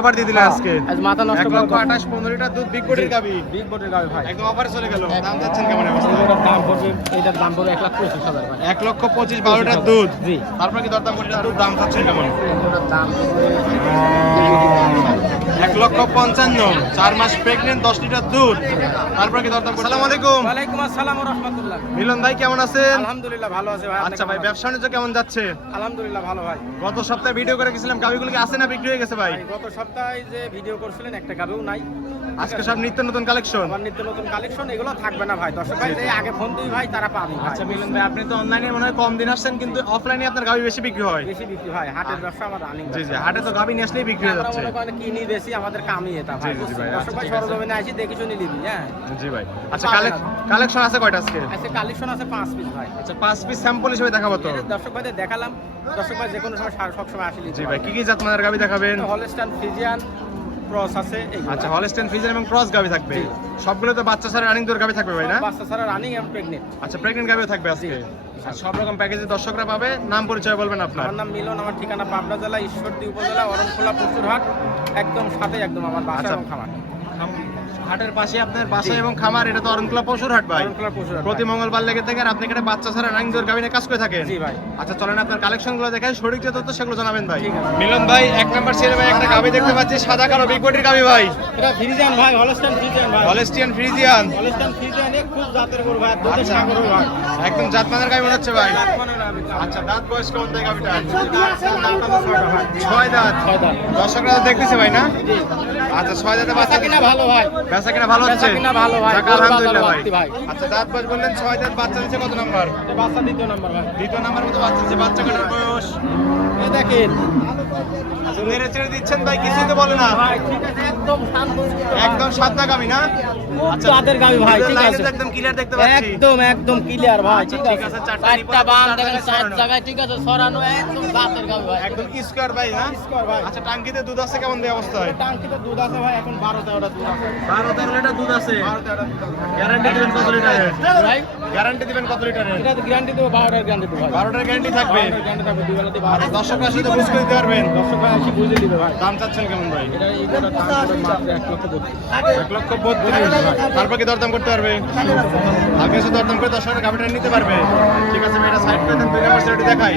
Offer দিয়ে দিলেন আজকে আজ মাথা নষ্ট 1,28,15 লিটার দুধ বিগ বডির গাবি ভাই একদম অফারে চলে গেল। দাম যাচ্ছেন কেমন অবস্থা? এটার দাম পড়বে 1,25,000 ভাই। 1,25,000 12 লিটার দুধ। জি। তারপর কি দরদাম করতে দুধ দাম যাচ্ছেন কেমন? এটার দাম 1,55,000 4 মাস প্রেগন্যান্ট 10 লিটার দুধ। তারপর কি দরদাম? আসসালামু আলাইকুম। ওয়ালাইকুম আসসালাম ওয়া রাহমাতুল্লাহ। মিলন ভাই কেমন আছেন? আলহামদুলিল্লাহ ভালো আছে ভাই। আচ্ছা ভাই, ব্যবসা বাণিজ্য কেমন যাচ্ছে? আলহামদুলিল্লাহ ভালো ভাই। গত সপ্তাহে ভিডিও করে গেছিলাম, গাবিগুলো কি আছে না বিক্রি হয়ে গেছে ভাই? গত সপ্তাহে যে ভিডিও করছিলেন একটা গাবেও নাই। আজকে সব নিত্য নতুন কালেকশন। আমার নিত্য নতুন কালেকশন এগুলো থাকবে না ভাই। দর্শক ভাই যে আগে ফোন দিই ভাই তারা পাবে ভাই। আচ্ছা মিলন ভাই, আপনি তো অনলাইনে মনে হয় কম দিন আসছেন, কিন্তু অফলাইনে আপনার গাবি বেশি বিক্রি হয়। বেশি বিক্রি হয়, হাটের ব্যবসা আমার রানিং। জি জি, হাটে তো গাবি নিয়ে আসলেই বিক্রি হয়ে যাচ্ছে। আমরা মনে করেন কিনি বেশি, আমাদের কামই এটা ভাই। জি, জি, ভাই, দর্শক আচ্ছা, ভাই ঠিক আছে। সরজমিনে আসি দেখি শুনি নিবি। হ্যাঁ জি ভাই। আচ্ছা কালেকশন আছে কয়টা আজকে? আজকে কালেকশন আছে 5 পিস ভাই। আচ্ছা 5 পিস স্যাম্পল হিসেবে দেখাবো তো। দর্শক ভাইদের দেখালাম। দর্শক ভাই যে কোনো সময় সব সময় আসলে। জি ভাই, কি জাত মানের গাবি দেখাবেন? হলস্টাইন ফ্রিজিয়ান ক্রস আছে এইগুলো। আচ্ছা হলস্টাইন ফ্রিজিয়ান এবং ক্রস গাবি থাকবে। জি। সবগুলো তো বাচ্চা ছাড়া রানিং দূর গাবি থাকবে ভাই না? বাচ্চা ছাড়া রানিং এবং প্রেগন্যান্ট। আচ্ছা প্রেগন্যান্ট গাবিও থাকবে আজকে। আচ্ছা, সব রকম প্যাকেজে দর্শকরা পাবে। নাম পরিচয় বলবেন আপনার? আমার নাম মিলন, আমার ঠিকানা পাবনা জেলা ঈশ্বরদী উপজেলা অরণখোলা পশুরহাট, একদম সাথে একদম আমার বাসা আচ্ছা। এবং খামার। হাটের পাশে আপনার বাসা এবং খামার, এটা তো অরণখোলা পশুরহাট ভাই। অরণখোলা পশুরহাট প্রতি মঙ্গলবার লেগে থেকে আপনি এখানে বাচ্চা ছাড়া রানিং দূর গাবি নিয়ে কাজ করে থাকেন। জি ভাই। আচ্ছা চলেন আপনার কালেকশন গুলো দেখাই, সঠিক যে তথ্য সেগুলো জানাবেন ভাই। ঠিক আছে। মিলন ভাই, 1 নাম্বার ছেলে ভাই একটা গাবি দেখতে পাচ্ছি, সাদা কালো বিগ বডির গাবি ভাই। এটা ফ্রিজিয়ান ভাই, হলস্টাইন ফ্রিজিয়ান ভাই। Holstein Friesian. হলস্টাইন ফ্রিজিয়ান এক খুব জাতের গরু ভাই, দুধের আচ্ছা। সাগর ভাই। একদম জাতমানের গাবি মনে হচ্ছে ভাই। জাতমানের গাভী। আচ্ছা দাঁত বয়স কেমন তাই গাবিটা? ভাই 6 দাঁত। ছয় দাঁত। দর্শকরা তো দেখতেছে ভাই না? জি। আচ্ছা 6 দাঁতে বাচ্চা বেচা কিনা ভালো ভাই। বেচা কিনা ভালো হচ্ছে? বেচা কিনা ভালো ভাই। যাক, আলহামদুলিল্লাহ ভাই। বাড়তি ভাই। আচ্ছা দাঁত বয়স বললেন 6 দাঁত, বাচ্চা দিচ্ছে কত নাম্বার? এটা বাচ্চা দ্বিতীয় নাম্বার ভাই। দ্বিতীয় নাম্বার মতো বাচ্চা দিচ্ছে। বাচ্চা কাটার বয়স? এই দেখেন আচ্ছা নেড়ে চেড়ে দিচ্ছেন ভাই, কিছুই তো বলে না। ভাই, ঠিক আছে একদম শান্ত শিষ্ট ভাই। একদম সাদা গাবি না? খুব জাতের গাভী ভাই, ঠিক লাইনে আছে। তো একদম ক্লিয়ার দেখতে পাচ্ছি। একদম ক্লিয়ার ভাই, ঠিক ঠিক আছে। আছে, চারটা চারটা নিপল বান চার দেখেন, জায়গায় চার সরানো। জায়গায় ঠিক আছে সরানো, একদম জাতের গাভী ভাই। একদম স্কোয়ার ভাই না? স্কোয়ার ভাই। আচ্ছা টাঙ্কিতে দুধ আছে কেমন দেয় অবস্থায়? টাঙ্কিতে দুধ আছে ভাই, এখন 12-13টা দুধ আছে। 12-13 লিটার দুধ আছে। 12-13টা দুধ আছে। গ্যারান্টি দিবেন কত লিটারের? ভাই গ্যারান্টি দিবেন কত লিটারের? এটা তো গ্যারান্টি দেবো, 12টার গ্যারান্টি দেবো ভাই। 12টার গ্যারান্টি থাকবে। 12টার গ্যারান্টি থাকবে, দুই বেলাতে আর 12। দর্শকরা শুধু বুঝ করে দিতে পারবেন। দর্শক ভাই আসি বুঝে দিবে ভাই। দাম চাচ্ছেন কেমন ভাই? এটা এইটার দাম পড়বে মাত্র 1,32,000। 1,32,000। তারপর কি দরদাম করতে পারবে? আগে এসে দরদাম করে দর্শকরা গাভিটা নিতে পারবে। ঠিক আছে ভাই, এটা সাইড করে দেন, 2 নাম্বার সেলটি দেখাই।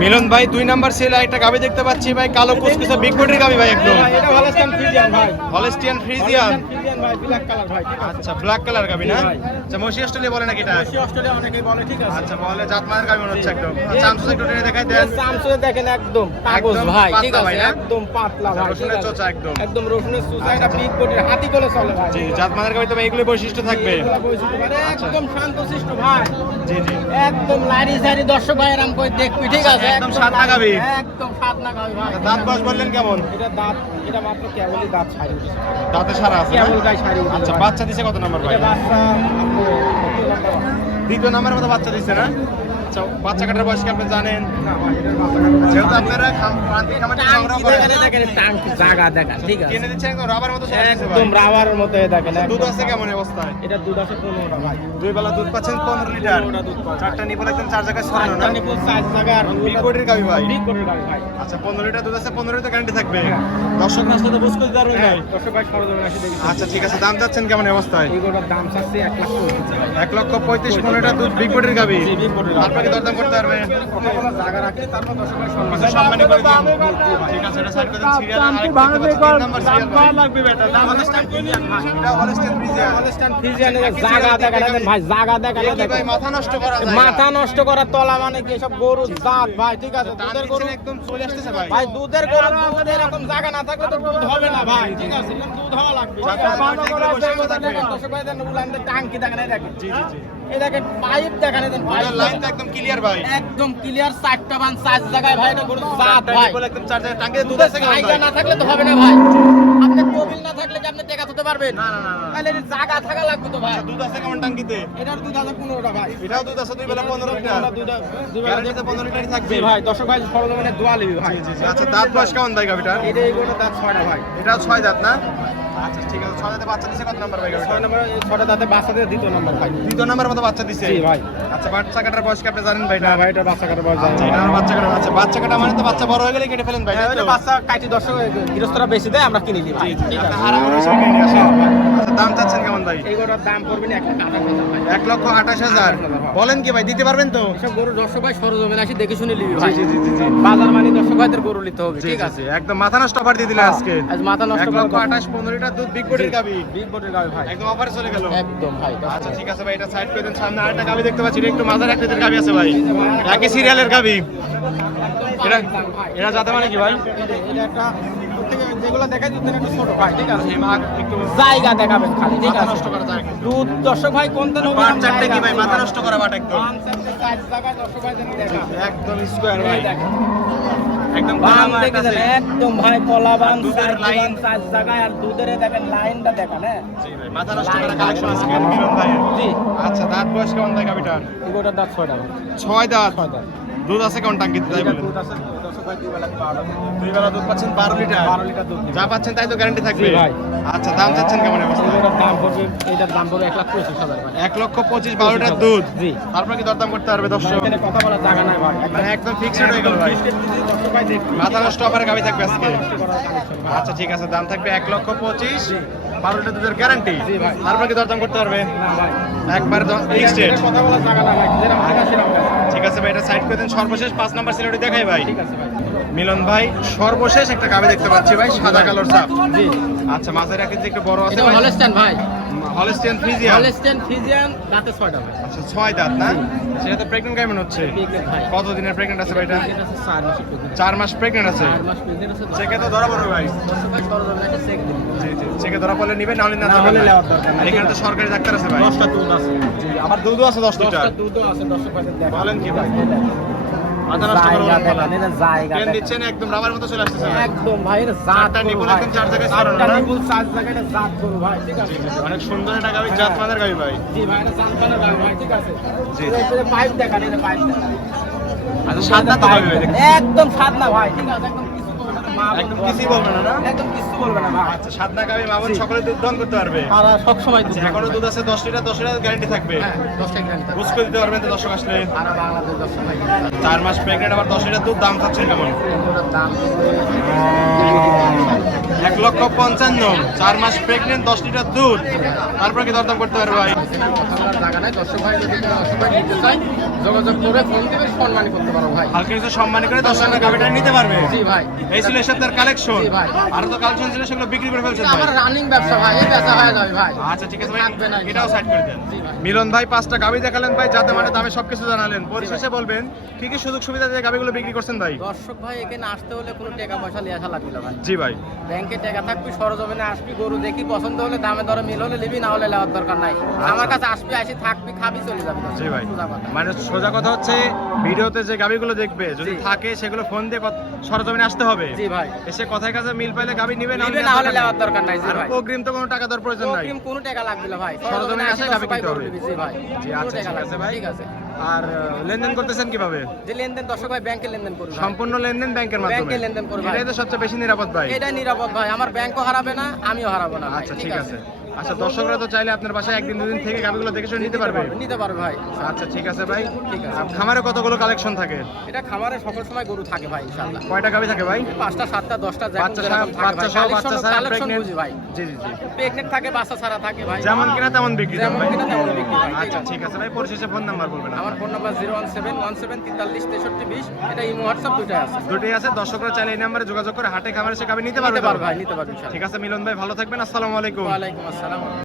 মিলন ভাই 2 নাম্বার সেলে একটা গাভি দেখতে পাচ্ছি ভাই, কালো কুচকুচে বিগ বডির গাভি ভাই একদম। ভাই এটা হলস্টাইন ফ্রিজিয়ান ভাই। Holstein Friesian. হলস্টাইন ফ্রিজিয়ান ভাই, ব্ল্যাক কালার ভাই, ঠিক আছে। আচ্ছা ব্ল্যাক কালার গাভি না? জি ভাই। আচ্ছা মসি অস্ট্রেলিয়া বলে নাকি এটা? দেশি অস্ট্রেলিয়া অনেকেই বলে, ঠিক আছে। আচ্ছা বলে জাতমানের গাভি মনে হচ্ছে একদম। আচ্ছা আমসুস একটু টেনে দেখাই দেন। সামসুয়ে দেখেন একদম কাগজ একদম ভাই, পাতলা ঠিক ভাই আছে। না? একদম পাতলা ভাই, ঠিক রসুনের আছে। চোচা একদম। একদম রসুনের চোচা, এটা পিক বডির হাতি কোলে চলে ভাই। জি, জাতমানের গাভি তো ভাই এগুলো বৈশিষ্ট্য থাকবে। এগুলা বৈশিষ্ট্য ভাই, একদম শান্তশিষ্ট ভাই। জি জি। একদম লারি সারি দর্শক ভাই এরকম করে দেখবি, ঠিক আছে। একদম সাদনা গাভী। একদম সাদনা গাভী ভাই। দাঁত বয়স বললেন কেমন? এটা দাঁত, এটা মাত্র কেবলই দাঁত ছাড়ি উঠেছে। দাঁতে সারা আছে না? কেবল গায়ে ছাড়ি উঠেছে আচ্ছা ভাই। বাচ্চা দিছে কত নাম্বার ভাই? এটা বাচ্চা আপনার দ্বিতীয় নাম্বার। দ্বিতীয় নাম্বারের মতো বাচ্চা দিছে না? আচ্ছা বাচ্চা কাটার বয়স কি আপনি জানেন? না ভাই, এটার বাচ্চা কাটা। যেহেতু আপনারা প্রান্তিক খামার থেকে সংগ্রহ টাঙ্কি করেন, দেখেন, দেখেন টাঙ্কি জায়গা দেখা, ঠিক আছে। কিনে দিচ্ছেন একদম রাবার মতো চলে আসছে ভাই। একদম রাবারের মতো এ দেখেন। দুধ একদম। আছে কেমন অবস্থায়? এটা দুধ আছে 15টা ভাই। দুই বেলা দুধ পাচ্ছেন 15 লিটার। 15টা দুধ পাওয়া যায়। চারটা নিপল একদম 4 জায়গায় ছড়ানো না? চারটা নিপুল 4 জায়গায় আর বিগ বডির গাভি ভাই। বিগ বডির গাভী ভাই। আচ্ছা 15 লিটার দুধ আছে, 15 লিটার গ্যারান্টি থাকবে। হ্যাঁ। দর্শক রাস্তা তো বুঝ করে দিতে পারবেন ভাই। দর্শক ভাই সরজমিনে আসি দেখি। আচ্ছা ঠিক আছে, দাম যাচ্ছেন কেমন অবস্থায়? এইগুলোর দাম চাচ্ছে 1,35,000। 1,35,000 15 লিটার দুধ বিগ বডির গাভি। জি, big body র গাভী। তারপর কি দরদাম করতে পারবে? কতগুলো জায়গা রাখি, তারপর দর্শক ভাই কিছু সম্মানী করে দিন। ঠিক আছে, এটা সাইড করে দেন। সিরিয়াল আরেকটা দেখতে পাচ্ছি, 3 নাম্বার সিরিয়াল ভাই। লাগবে বেটা। দাম হলস্টাইন ফ্রিজিয়ান ভাই। এটা হলস্টিয়ান ফ্রিজিয়ান। হলস্টাইন ফ্রিজিয়ানের জায়গা দেখা দেন ভাই, জায়গা দেখা এটা কি ভাই দেন। মাথা নষ্ট করা যায়? মাথা নষ্ট করার তলা মানে কি, সব গরুর জাত ভাই, ঠিক আছে। টান দুধের গরু দিচ্ছেন একদম চলে আসতেছে ভাই। ভাই, দুধের গরু দুধের এরকম জায়গা না থাকলে তো দুধ হবে না ভাই, ঠিক আছে। দুধ হওয়া লাগবে, ঠিক আছে। ভালো করে বসে থাকবে। দেখেন দর্শক ভাই, দেখেন উলানদের টাঙ্কি দেখেন, এই দেখেন। জি জি জি। এই দেখেন পাইপ দেখেন, এই দেখেন পাইপ লাইন তো একদম ক্লিয়ার ভাই। একদম ক্লিয়ার। 4টা বান 4 জায়গায় ভাই, এটা গরুর জাত ভাই। নিপল একদম 4 জায়গায় টাঙ্গে দুধ দুধের আছে কেমন জায়গা ভাই? না থাকলে তো হবে না ভাই। আপনি টেবিল না থাকলে কি আপনি টেকা থতে পারবেন? না না না না। তাহলে এর জায়গা থাকা লাগবে তো ভাই। দুধ আছে কেমন টাঙ্কিতে? এটার দুধ আছে 15টা ভাই। এটাও দুধ আছে 2 বেলা 15 লিটার। গ্যারান্টিতে 15 লিটারই থাকবে। জি ভাই, দর্শক ভাই সরজমিনে দোয়া লিবি ভাই। আচ্ছা দাঁত বয়স কেমন ভাই গাভিটার? এটা এইগুলো দাঁত 6টা ভাই। এটাও 6 দাঁত না? আচ্ছা ঠিক আছে, 6 দাঁতে বাচ্চা দিছে কত নাম্বার ভাই গাভিটা? 6 নম্বর 6টা দাঁতে বাচ্চা দিয়ে 2 নম্বর ভাই। 2 নাম্বার মতো বাচ্চা দিছে। জি ভাই। আচ্ছা বাচ্চা কাটার বয়স কি আপনি জানেন ভাই? না ভাই, এটা বাচ্চা কাটার বয়স আচ্ছা এটা বাচ্চা কাটা আছে। বাচ্চা কাটা মানে তো বাচ্চা বড় হয়ে গেলে কেটে ফেলেন ভাই। তাই তো? বাচ্চা কাটি দর্শক গৃহস্থরা বেশি দেয়, আমরা কিনে নিই ভাই। ঠিক আছে। হারানোর হিসেবে কিনে নিয়ে আসেন। আচ্ছা দাম চাচ্ছেন কেমন ভাই? এইগুলোর দাম পড়বে না 1,28,000 ভাই। 1,28,000 বলেন কি ভাই, দিতে পারবেন তো? এসব গরু দর্শক ভাই সরজমিনে আসি দেখে শুনে নিবি জি ভাই। জি জি জি জি। বাজার মানে দর্শক ভাইদের গরু নিতে হবে। জি ঠিক জি আছে। জি, একদম মাথা নষ্ট অফার দিয়ে দিলেন আজকে। আজ মাথা নষ্ট 1,28,000 15 লিটার দুধ বিগ বডির গাভি। বিগ বডির গাবি ভাই। একদম অফারে চলে গেল। একদম ভাই। আচ্ছা ঠিক আছে ভাই, এটা সাইড করে দেন। সামনে আরেকটা গাভি দেখতে পাচ্ছি, এটা একটু মাঝার আকৃতির গাভি আছে ভাই। একই সিরিয়ালের গাভি। এটা এটা জাতে মানে কি ভাই? এটা একটা প্রত্যেকে যেগুলো দেখাই দুধ একটু ছোট ভাই। ঠিক আছে। এই মাগ একটু জায়গা দেখাবেন খালি। ঠিক মাথা আছে। নষ্ট করা যায় না। দুধ দর্শক ভাই কোনটা নেবেন? বাট চারটে কি ভাই, মাথা নষ্ট করা বাট একদম। পাঁচ চারটে চার জায়গা দর্শক ভাই দেখেন দেখা। একদম স্কয়ার ভাই। দেখেন। একদম বাম কলা দেখে আছে। দেন, একদম ভাই কলা বান দুধের লাইন। চার জায়গায়, আর দুধের দেখেন লাইনটা দেখেন। হ্যাঁ জি ভাই, মাথা নষ্ট করা কালেকশন আছে কেন মিলন ভাই? জি। আচ্ছা দাঁত বয়স কেমন ভাই গাভিটার? এগুলোর দাঁত 6টা ভাই। 6 দাঁত। 6 দাঁত। দুধ আছে কেমন টাঙ্কিতে তাই বলেন? দুধ আছে দর্শক ভাই 2 বেলা 12 দুই বেলা দুধ পাচ্ছেন 12 লিটার। 12 লিটার দুধ। যা পাচ্ছেন তাই তো গ্যারান্টি থাকবে। জি ভাই। আচ্ছা দাম চাচ্ছেন কেমন অবস্থা? এটার দাম পড়বে, এটার দাম পড়বে 1,25,000 ভাই। 1,25,000 12 লিটার দুধ। জি। তারপর কি দরদাম করতে পারবে দর্শক? এখানে কথা বলার জায়গা নাই ভাই। মানে একদম ফিক্সড হয়ে গেল ভাই। দর্শক ভাই দেখুন। মাথা নষ্ট অফারে গাভি থাকবে আজকে। নষ্ট করার কালেকশন ভাই। আচ্ছা ঠিক আছে, দাম থাকবে 1,25,000 12 লিটার দুধের গ্যারান্টি। জি ভাই। তারপর কি দরদাম করতে পারবে? না ভাই। একবার ফিক্সড রেট। এখানে কথা বলার জায়গা নাই ভাই। যেরকম টাকা সেরকম টাকা। ঠিক আছে ভাই, এটা সাইড করে দেন। সর্বশেষ 5 নাম্বার সিলেটি দেখাই ভাই। ঠিক আছে ভাই। মিলন ভাই সর্বশেষ একটা গাভি দেখতে পাচ্ছি ভাই, সাদা কালোর ছাপ। জি। আচ্ছা মাঝের আকৃতি একটু বড় আছে এটা ভাই। হলস্টাইন ভাই। Holstein Friesian. হলস্টাইন ফ্রিজিয়ান দাঁতে 6টা ভাই। আচ্ছা 6 দাঁত না? সেটা তো প্রেগন্যান্ট কেমন হচ্ছে? প্রেগনেন্ট ভাই। কত দিনের প্রেগন্যান্ট আছে ভাইটা? এটা আছে 4 মাসের প্রেগনেন্ট। 4 মাস প্রেগন্যান্ট আছে। 4 মাস প্রেগনেন্ট আছে। চেকে তো ধরা পড়বে ভাই। দর্শক ভাই সরজমিনে একটা চেক দিন। জি জি, চেকে ধরা পড়লে নিবে, না হলে না না যাবে হলে না। নেওয়ার দরকার নেই। আর এখানে তো সরকারি ডাক্তার আছে ভাই। 10টা দুধ আছে। জি, আবার দুধও আছে 10 লিটার। 10টা দুধও আছে দর্শক ভাই দেখেন। বলেন কি ভাই? মাথা নষ্ট জায়গা করবেন দেখেন, না। এটা জায়গা ট্রেন দেখেন। দিচ্ছেন একদম রাবার মতো চলে আসতেছে ভাই। একদম ভাই, এটা জাত চারটা গরু নিপুল ভাই। একদম 4 জায়গায় চারটা ছড়ানো না? নিপুল 4 জায়গায়, এটা জাত গরু ভাই। ঠিক আছে। জি জি জি, অনেক সুন্দর একটা গাভি, জাত মানের গাভি ভাই। জি ভাই, এটা জাত মানের গাভী ভাই। ঠিক আছে। জি। এটা পাইপ দেখান, এটা পাইপ দেখান। আচ্ছা 7 দাঁত তো গাভি ভাই দেখছি। একদম স্বাদ না ভাই। ঠিক আছে, একদম কিছু বলবে না। মা বলবে একদম না। কিছুই বলবে না, না? একদম কিছু বলবে না ভাই। আচ্ছা 7 দাঁত গাভি মামুন সকলে দুধ দহন করতে পারবে। আর সব সময় দুধ আচ্ছা, এখনো দুধ আছে 10 লিটার, 10 লিটার গ্যারান্টি থাকবে। হ্যাঁ, 10টা গ্রাম। বুঝ করে দিতে পারবেন তো দর্শক আসলে? সারা বাংলাদেশ 10টা ভাই। 4 মাস প্রেগন্যান্ট, আবার 10 লিটার দুধ, দাম চাচ্ছেন কেমন? এগুলোর দাম 1,55,000 4 মাস প্রেগন্যান্ট, 10 লিটার দুধ। তারপর কি দরদাম করতে পারবে ভাই? কথা বলার জায়গা নাই। দর্শক ভাই যদি কোনো দর্শক ভাই নিতে চায়, যোগাযোগ করে ফোন দিবে, সম্মানী করতে পারো ভাই। হালকা কিছু সম্মানী করে 10 টাকা গাভিটা নিতে পারবে। জি ভাই। এই ছিল এসব তার কালেকশন। জি ভাই। আর তো কালেকশন ছিল সেগুলো বিক্রি করে ফেলছেন এটা ভাই। আমার রানিং ব্যবসা ভাই, এই ব্যবসা হয়ে যাবে ভাই। আচ্ছা ঠিক আছে ভাই, থাকবে না, এটাও সাইড করে দেন। জি ভাই। মিলন ভাই 5টা গাভি দেখালেন ভাই, যাতে মানে দামে সবকিছু জানালেন। পরিশেষে বলবেন কি কি সুযোগ সুবিধা দিয়ে গাভিগুলো বিক্রি করছেন ভাই? দর্শক ভাই এখানে আসতে হলে কোনো টাকা পয়সা নিয়ে আসা লাগবে না ভাই। জি ভাই। ব্যাংকে টাকা থাকবি, সরজমিনে আসবি, গরু দেখি পছন্দ হলে দামে দরে মিল হলে নিবি, না হলে নেওয়ার দরকার নাই। আমার কাছে আসবি, আসি থাকবি, খাবি, চলে যাবি। জি ভাই, সোজা কথা। মানে সোজা কথা হচ্ছে ভিডিওতে যে গাভিগুলো দেখবে যদি জি। থাকে সেগুলো ফোন দিয়ে সরজমিনে আসতে হবে। জি ভাই। এসে কথায় কাছে মিল পাইলে গাভি নিবে, নিবে, না হলে নেওয়ার দরকার নাই। জি আর ভাই। অগ্রিম তো কোনো টাকা দেওয়ার প্রয়োজন নাই। অগ্রিম কোনো টাকা লাগবে না ভাই। সরজমিনে সরজমিনে আসে আসে গাভী গাবি কিনতে হবে। জি ভাই। জি কোনো আচ্ছা টাকা ঠিক আছে লাগবে না, ভাই। ঠিক আছে। আর লেনদেন করতেছেন কিভাবে? যে লেনদেন দর্শক ভাই ব্যাংকে লেনদেন করবে ভাই। সম্পূর্ণ লেনদেন ব্যাংকের মাধ্যমে। ব্যাংকে লেনদেন করবে ভাই। এটাই তো সবচেয়ে বেশি নিরাপদ ভাই। এটাই নিরাপদ ভাই, আমার ব্যাংকও হারাবে না, আমিও হারাবো না ভাই। আচ্ছা ঠিক আছে। আচ্ছা দর্শকরা তো চাইলে আপনার বাসায় একদিন দুদিন থেকে গাভিগুলো দেখে শুনে নিতে পারবে। নিতে পারবে ভাই। আচ্ছা ঠিক আছে ভাই। ঠিক আছে। আর খামারে কতগুলো কালেকশন থাকে? এটা খামারে সকল সময় গরু থাকে ভাই ইনশাআল্লাহ। কয়টা গাভি থাকে ভাই? 5টা 7টা 10টা বাচ্চা সহ বাচ্চা ছাড়া কালেকশন প্রেগন্যান্ট। বুঝি ভাই। জি জি জি। প্রেগনেন্ট থাকে, বাচ্চা ছাড়া থাকে ভাই। যেমন কিনা তেমন বিক্রি যেমন ভাই। কিনা তেমন বিক্রি ভাই। আচ্ছা ঠিক আছে ভাই, পরিশেষে ফোন নাম্বার বলবেন। আমার ফোন নাম্বার 01717436320। এটা ইমো হোয়াটসঅ্যাপ দুটোই আছে। দুটোই আছে, দর্শকরা চাইলে এই নাম্বারে যোগাযোগ করে হাটে খামারে এসে গাভি নিতে নিতে পারবে। পারবে ভাই, নিতে পারবে ইনশাআল্লাহ। ঠিক আছে মিলন ভাই, ভালো থাকবেন। আসসালামু আলাইকুম। ওয়া আলাইকুম আসসালাম।